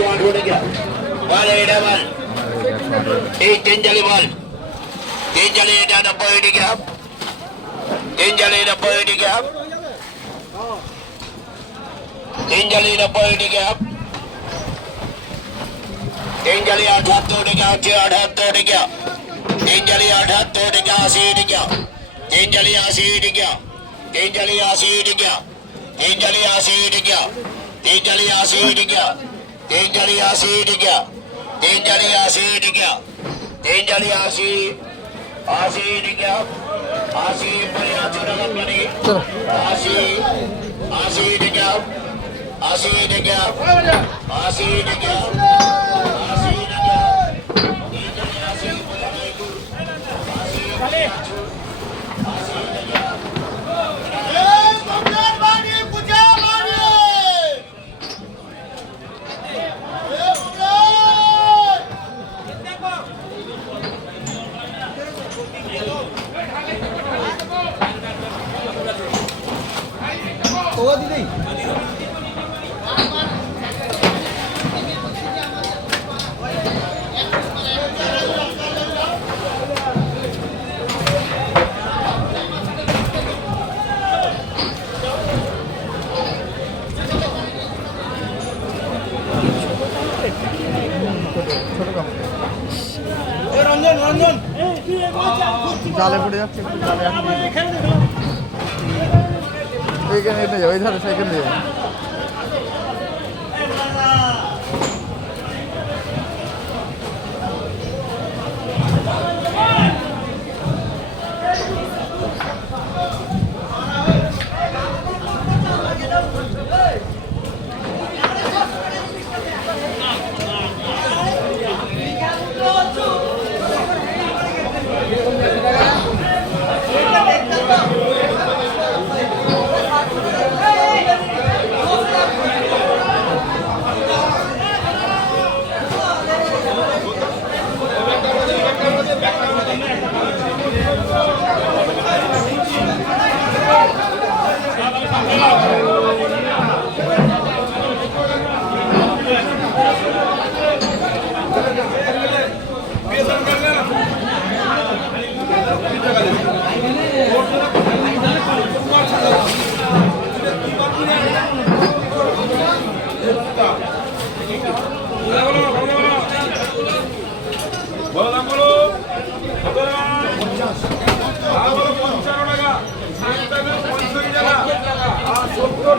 বল এটা বল এই তিন জালি বল তিন জালি এটা 90 টাকা তিন জালি 90 টাকা তিন জালি 90 টাকা তিন জালি 78 টাকা আছে 78 টাকা তিন জালি 78 টাকা 80 টাকা তিন জালি 80 টাকা তিন জালি 80 টাকা তিন জালি 80 টাকা তিন জালি 80 টাকা তিন জালি 80 টাকা তিন জালি 80 টাকা তিন জালি 80 80 টাকা 80 85 টাকা পানি 80 80 টাকা 80 টাকা 80 টাকা 80 টাকা তিন জালি 80 বলে 多的嘞。 জালে পড়ে যাচ্ছে একটু জালে এইখানে এনে যাও এই ধারে সাইকেল দিয়ে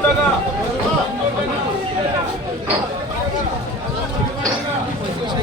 টাকা